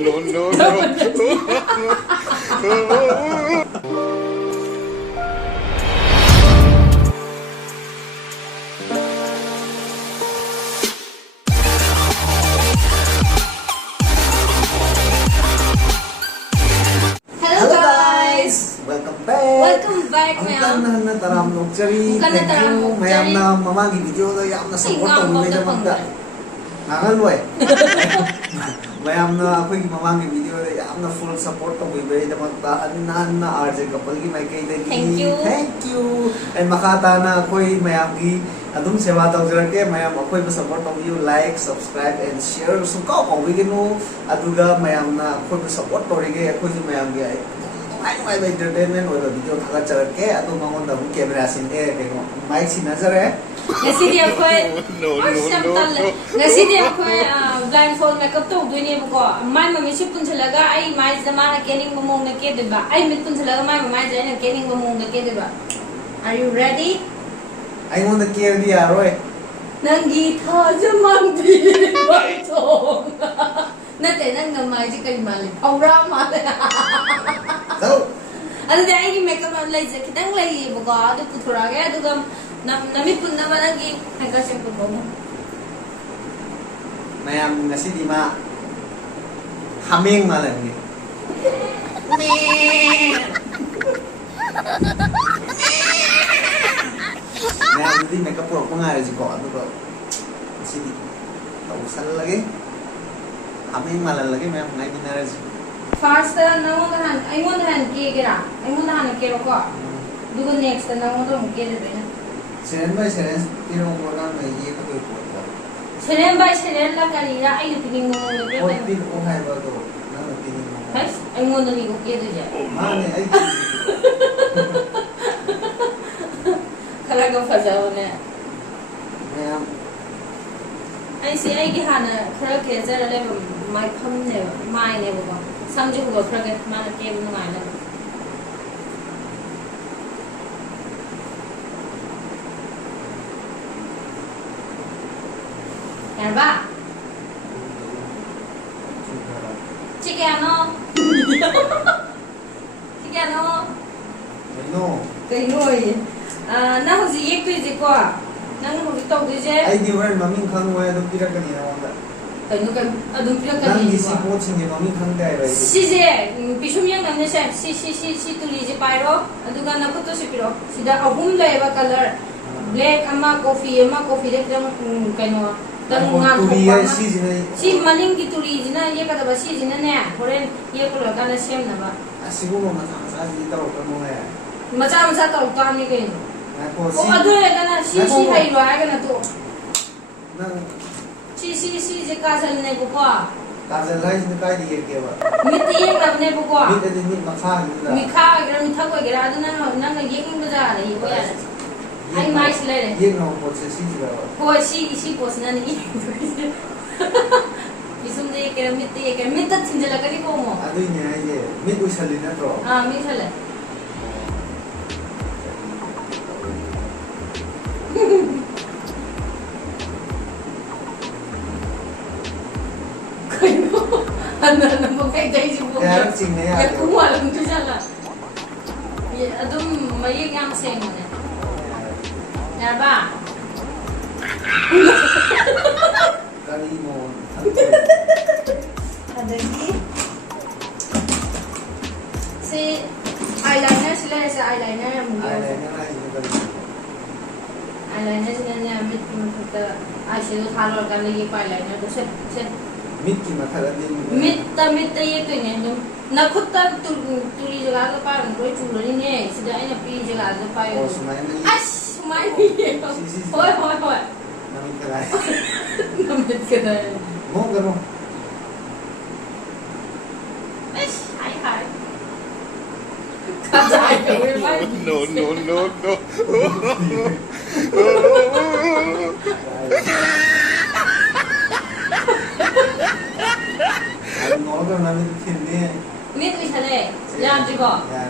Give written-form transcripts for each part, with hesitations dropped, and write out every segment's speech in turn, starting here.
Welcome back, ma'am. Ang na taram nokchari. Thank you, ma'am na mamagi video da yam na support to mi da magda. Nangal mo eh. Ma'am na ako yung mamagi video da yam na full support to mi da magda. An na RJ kapal gi mai kay da gi. Thank you. And makata na ako yung ma'am gi adum sewa taw jira ke ma'am ako yung support to you like, subscribe and share. So ka ko wi no aduga ma'am na ako yung support to ri ge ako yung ma'am gi I entertainment or the video thaga charke adu mangon da camera sin e ke mic sin nazar hai ngasi dia khoi ngasi dia khoi blindfold makeup to duine ko mai mami si pun chalaga ai mai zamana kening momong na ke deba ai mit pun chalaga mai jaina kening momong na ke deba. Are you ready? I want the care di aroi nangi tha jamang di mai chong nate nang na mai ji kai mali aura mali अरे आएगी makeup ले जे कितने ले ये बगा तो कुछ थोड़ा गया तो कम नमी पुन्ना बनाएगी हैंका शैम्पू को मैं हम नसी दिमा हमें मालेंगे मैं हम दी मेकअप प्रो को ना रेजी को तो नसी दी तो उसल लगे हमें मालन लगे मैं हम नहीं बिना रेजी First, I want to hand cake. I want to hand a cake. Do the next, and I want to get it. Seren by Seren, you know, more than a year ago. Seren by Seren, like I am picking on the What did Ohio do? Yes, I want to get it. Kalaga Fazone. I see I had a crackers at a level, my come never, my never. Some do go forget man came in line. Erba Chicano Chicano No. Cái nuôi nó không gì ít cái gì qua nó không biết tàu cái gì I do wear mommy khang wear the pira kani na wanda cái nó cái đúng cái nang gì isi po chingi mommy khang dai bai 시제 비shumyang namne sha si tuli je pairo aduga na ko to sipiro sida ahum laiba color black ama coffee de kram kaino dan nga thokpa si maling ki tuli jina ye ka da si jina ne horen ye ko la kana sem na ba asigo mo sa ji ta ko mo ya macha ta ta ni ke ko o adu e kana si hai ro ai kana to nang si je ka sal ne ko pa kajal lai ni kai di ke ba mit ye na ne ko pa mit de ni ma kha ni da mi kha gra mi thak ko gra adu na ye king ba ja ni ko ya ai mai sile ne ye no po se si ba ko si pos na ni isum de ke mit ta thinjala ka ni ko mo adu ni ai ye mit usali na tro mi thale Ano mo kay dai si buo. Kaya sing ne ya. Ko alam to sala. Ye adum mayig ang same ne. Yarba. Kali mo. Adagi. Si eyeliner sila sa eyeliner mo. Eyeliner sila na mit mo ta eyeshadow color kan lagi eyeliner to set mit ki makhala din mit ye to ne dum na khutta tuli jaga ka pa roi chulani ne sida aina pi jaga ka pa yo as mai hoi namit ka namit ka dai mo gano as hai kajai ka we mai no nó đâu là mình phiền đi mit wi thale làm gì go ya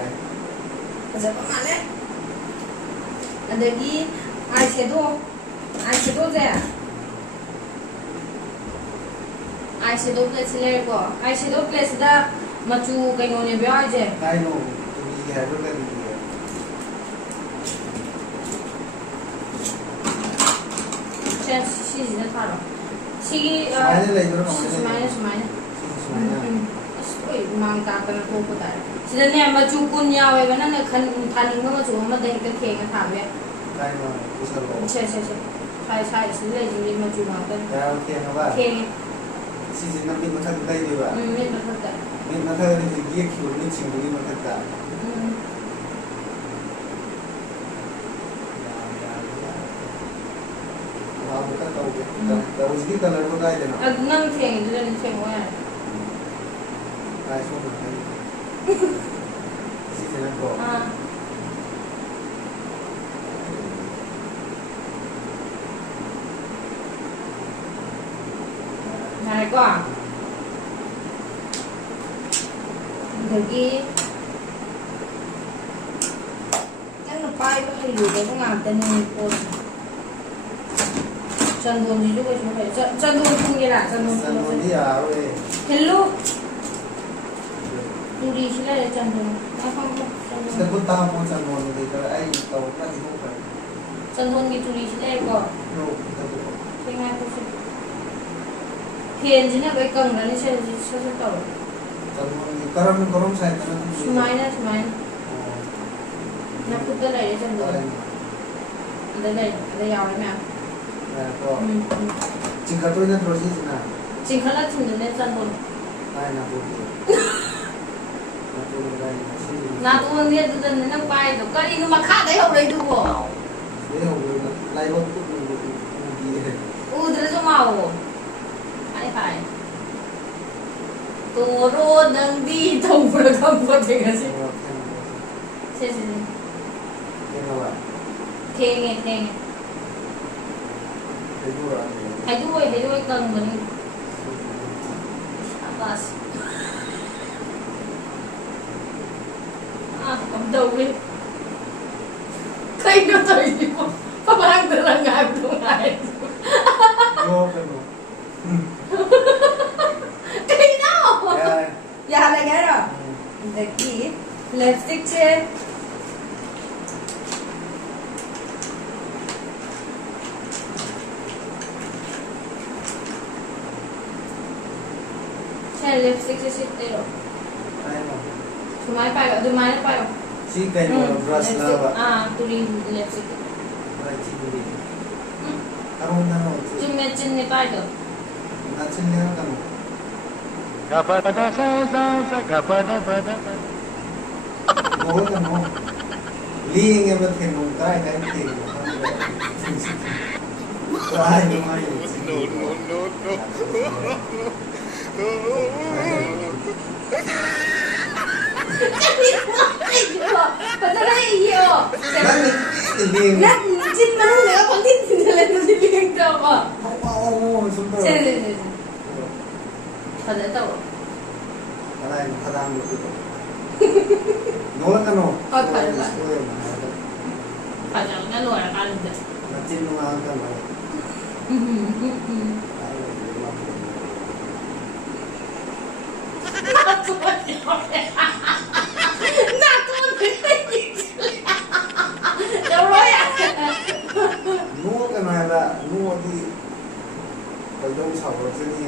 kaza ba male adagi eyeshadow eyeshadow place ꯂꯩꯔꯦꯀꯣ eyeshadow place ꯗ ꯃꯆꯨ ꯀꯩꯅꯣꯅꯦꯕ ꯌꯥꯎꯔꯤꯁꯦ ꯀꯥꯏꯅꯣ ꯇꯨꯕꯤ ꯍꯥꯏꯕ꯭ꯔꯥ ꯀꯔꯤꯒꯤ 시즌에 타러 시기 스마일을 내주러 스마일 asli mang ta kana ko ko dar sida ne ma chu kun yawe bana na khan thaning ma chu ma dai ka the ga tha be dai ma usalo che sai sile ji ma chu ma ta ya okay na ba ke season na min mathak dai de ba min mathak ni gi ki ni ching ni mathak ta bukan tahu sih kalau lu kayak deh. Nang theng itu dan theng wa. Kayak semua kan. Si jalan kok. Này quá. Lagi. Kan lepai ko hilu ko ngam ni ko. Chandon ji juga cuma chandon punya lah chandon dia we hello turi sila ya chandon apa chandon sebut tahu chandon ni kalau ai tahu kan itu kan chandon ni turi sila ko no tahu tengah tu sih hian ji na bai kang na ni se tahu chandon ni karam saya tu sumaina nak put dah ya chandon ada yang manaก็จริงๆตัวนั้นโรซี่สินะจริงๆแล้วถึงจะจันทร์ได้นะพูดนะตัวได้นะสินะตัวนี้ตัวนั้นนั่งไปตัวก็อินุมาฆ่าได้เอาเลยดูบ่เดี๋ยวไล่บอกพูดดีเดี๋ยวจะมาไอ้ไปตัวโรนังดีทงประคำพอดีกันสิใช่เทงให้ด้วยกันเหมือนอาสผมดูวิใครก็ใจดีพลังพลังงานตรงไหนโยกันหนูใครเนาะอย่าอะไรกันหรอเด็กกี้ลิปสติกเชฟlipstick se sitte lo sumai payo dumai payo si kayo brush na ba tuli lipstick tuli karong na no chin ni payo na chin ni ka no gapada sa gapada pada mo ka no ling e ba theng mo kai kai theng mo try no mai Padahal iyo. Nak chin mana ni apa tin jalan tu siling tu apa? Oh, sudah. Chin. Pada tahu. Kadang begitu. Nolak kan no? Oh, pada. Pada kan nolak kan tu. Macam nolak kan. Nuo cái này là nuo thì phải đông sầu là cái gì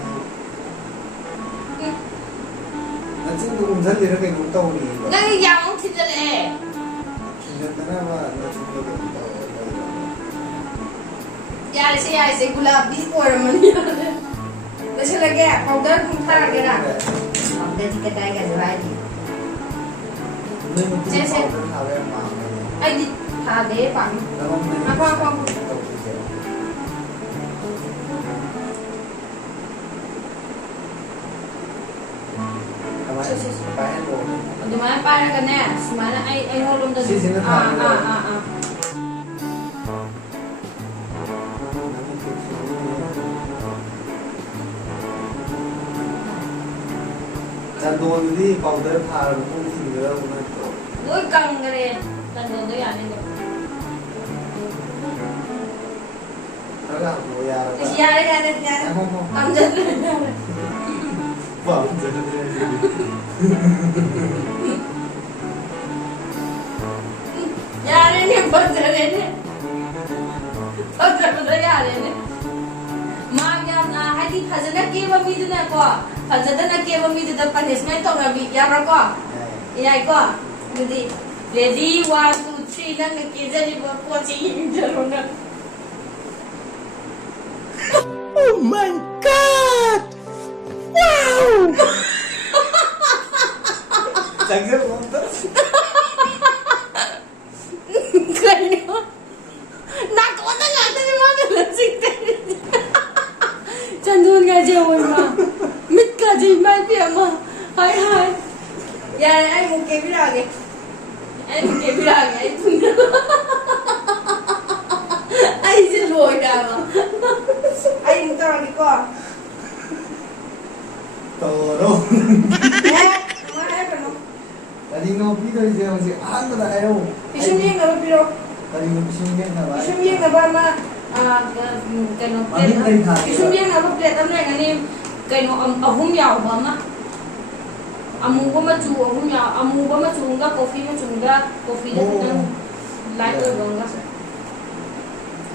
nó chính cũng rất là cái nút tàu đi cái dòng thì thế này thì nó mà nó chính là cái nút tàu यार से गुलाबी और money वैसे लगे powder था लगे ना powder की कटाई का जवाब जैसे आई दी था दे पानी apa di mana para kan ya semana ai ngolong tadi Candon di powder thar pun tinggal umat tu. Doi kang kare candon tu yani tu. Agak boyar. Siapa yang ada? Amjad. ꯄꯥꯝꯖꯗ꯭ꯔꯦ ꯌꯥꯔꯦꯅꯦ ꯐꯖꯔꯦꯅꯦ ꯐꯖꯕꯗ ꯌꯥꯔꯦꯅꯦ ꯃꯥ ꯌꯥꯝꯅ ꯍꯥꯏꯗꯤ ꯐꯖꯅ ꯀꯦꯕ ꯃꯤꯗꯨꯅꯀꯣ ꯐꯖꯗꯅ ꯀꯦꯕ ꯃꯤꯗꯨꯗ punishment ꯇꯧꯅꯕꯤ ꯌꯥꯕ꯭ꯔꯥꯀꯣ ꯌꯥꯏꯀꯣ ꯑꯗꯨꯗꯤ ready 1 2 3 ꯅꯪꯅ ꯀꯦꯖꯔꯤꯕ ꯄꯣꯠꯁꯤ ꯌꯦꯡꯖꯔꯣ ꯅꯪ Oh my god! Wow! ꯆꯪꯖ ꯃꯣꯟꯇ ꯀꯩꯅꯣ 나도는 안되는 말을 찍대 전두환까지 얼마 밑까지 말피야마 하이 하이 야 아이 못 깨비라게 아이 못 깨비라게 아이 분명 아이 이제 로이다 아이 못 따라게 꺼 Toro 네 정말 해봐요 Kanino pito siya kasi ano na ayaw 비슈미행 나도 필요 Kanino pisungin na ba? 비슈미행 나도 아마 kano 비슈미행 나도 플레트 amna ngani kano ahum yaw ba ma amuba machu ahum yaw amuba machu nga coffee machu nga coffee da tan light ba nga sa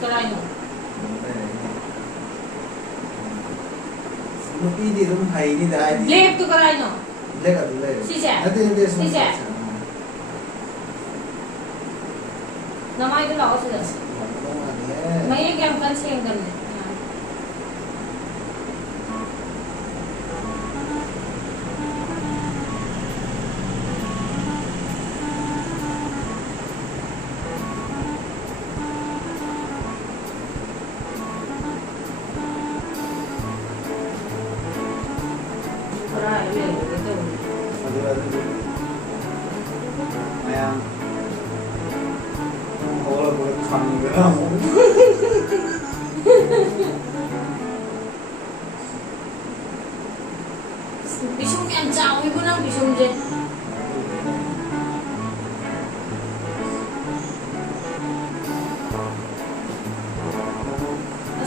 karaino Nupili rum hai ni dai black to karaino Black at black Sisa? Ate Sisa? namai ko la ko sila may yang kan sing kan Mayang Wala ko kamera mo 비숑이 안 짜오이구나 비숑제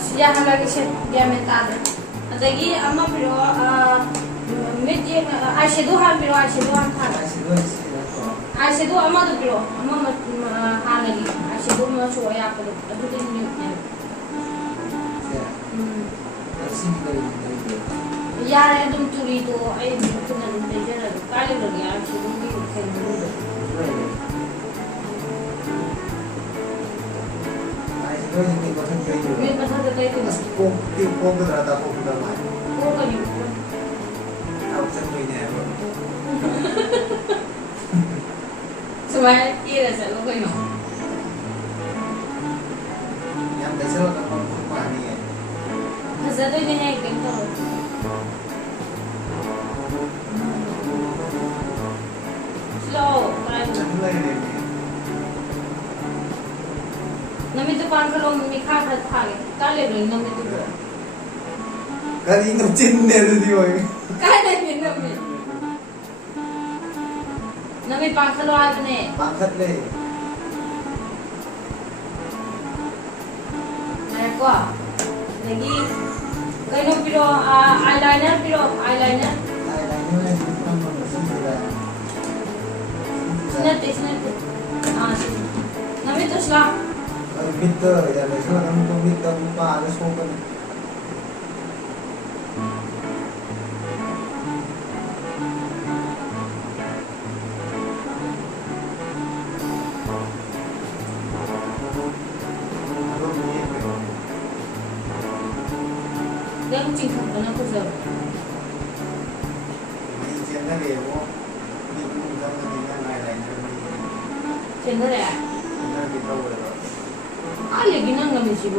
siya halagi siya diameter adagi ama pero mid eyeshadow han pero eyeshadow han tha eyeshadow ama do pero ama halagi eyeshadow ma choya ko adu din ni yare dum turi to ai tunan de jara kale lagi eyeshadow ni khendu मैं बता देता है कि Kung rata ko naman वो कहीं Ako sa tuwi niya समय ये रहा चलो कोई ना Yang dahil sa kapag kumani eh हज़ार तो नहीं है क्या तो slow try Ano lang yun eh नमी तो पान करो मम्मी खा खा खा के काले रही नमी तो Kanino chinero di ko eh काले नहीं नमी नमी पान करो आज ने Pangkat le मैं को lagi कहीं नो पिरो eyeliner Ay, lang yun eh Dito naman masisira snap हाँ नमी तो स्ला Ang bito, yan eh So, ang tumit ang mukha Alas ko ka 내가 지금 그거는 그저 May siya na rin mo Hindi ko nung kang nangyayang eyeliner 제너래 May kita wala 아 얘기는 너무 지고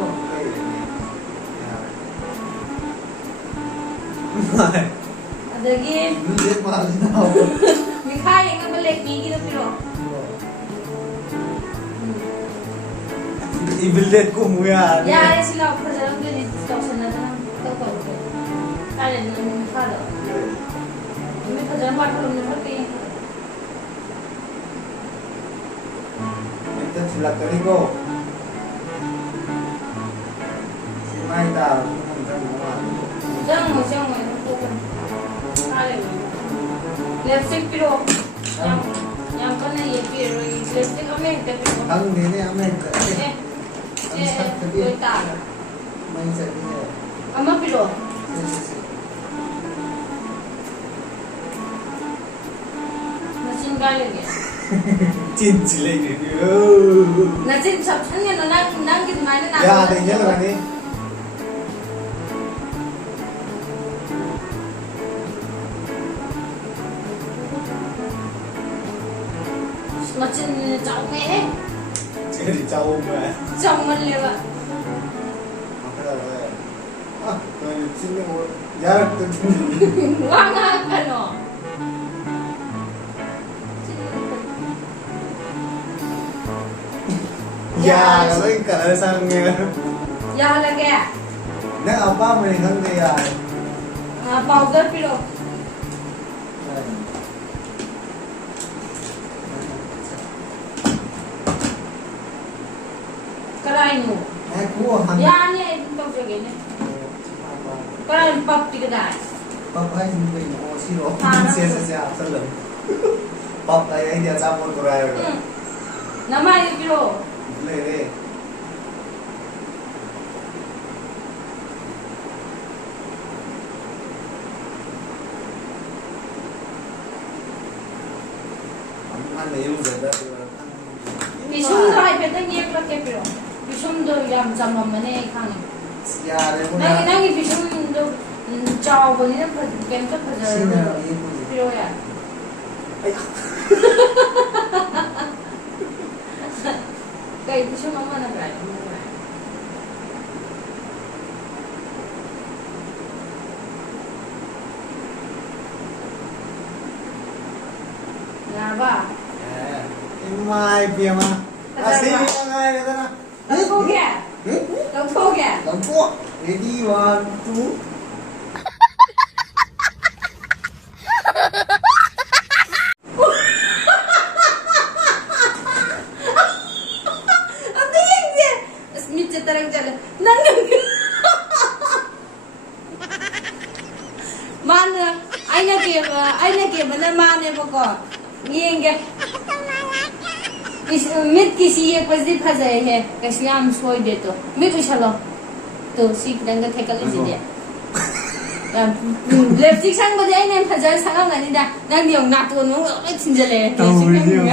adagi Hindi mahal na ako mikha yang balik ni gitu piro I-build ko mo yan ya ada sila ko jalan dia di stasiun na tahu kau kalian nang mikha do ini ko jalan mat belum ngerti Ito sila kali ko Si Maita Kung jangan mau itu kan lepstick piro. Yang kana ye piro lepstick ame te piro. Ang nene ame. Tôi tả rồi. Mình sẽ đi. Ama piro. Nasin gali ge. Chin chile ge. Nasin sab chanya no nang ki mai na. Ya, de ye lo ni. Nasin chau me he. Jadi jauh mà. Chau man le ba. À, tôi xin một giá tôi Wa nga ka no. ya lấy cả sang nghe Ya la ge. nếu apa mình không thì à Powder piro. Karai no. ai cua hàng Ya ni to ge ne. Karai pap ti ga. pop ai mình ô xí rồi xe sân lượng pop ai dia campur kurai rồi Nama ye piro. lele ăn lấy luôn rồi đó Bisum dai pe tang ye la ke piro. Bisum do yam jam ma ne khang. ya đấy cũng Nang bisum do chao bo ni na kem ka pa xin ja. là yên Piro ya. Kai bisum ma na gai. Ya ba. em mai bia mà à xin ngay đấy đó Đâu thô kìa. Đâu thô kìa. đóng thuốc ready one two Ang tingin siya. Tapos mitya tarang dyan. Mana, ay na na mane mo ko. Ngayon ka. Mit kisi ye pas di phajay hai. Kasi am soy de to. Mit ushalo. To si dang ka thekal isi de. Lipstick sang ba di ay na phajay sang ang ni da. Nang di yung nato mo ay sinjale. Kasi kami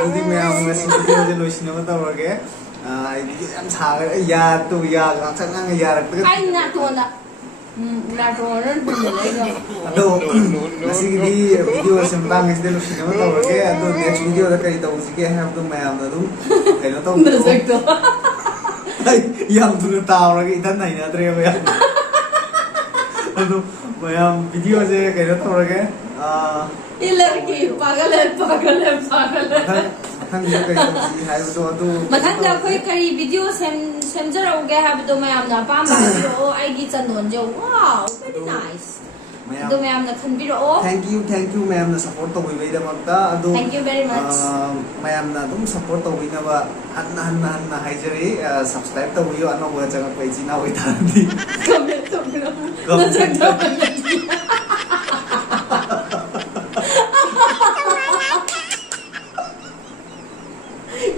Hindi mo yung mga resolution naman tawag eh. Ang sabi, ya to ya, saan nga yarak to? ay nato na. Nato na sinjale ko. Ado, kasi di video sembang resolution naman tawag eh. Ado, next video na kayo tawag sige, have to mayam na doon. Kaya na tawag Nasag to. Ay, yam to na tawag, itan na inatrya mo yan. Ado, mayam video kasi kaya na tawag eh. ये लड़की पागल है पागल है पागल है मथंग कई तौसी हाइबदो अदु मथंग कोई करी वीडियो सेमजरौगे हाबदो मयामना पामा बिरो आइगी चंदोन जो वाओ वेरी नाइस अदो मयामना खनबिरो thank you ma'am na support to bibay damakta adu Thank you very much. ma'am na dum support to bina ba hanna haijari subscribe to biyo ano ba jang page na wai tandi comment to biro najagda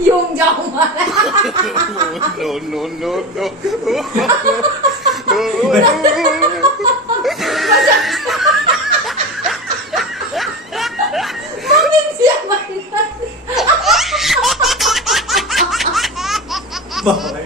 yung jao ma no. Mungkin siapa ini? Bakit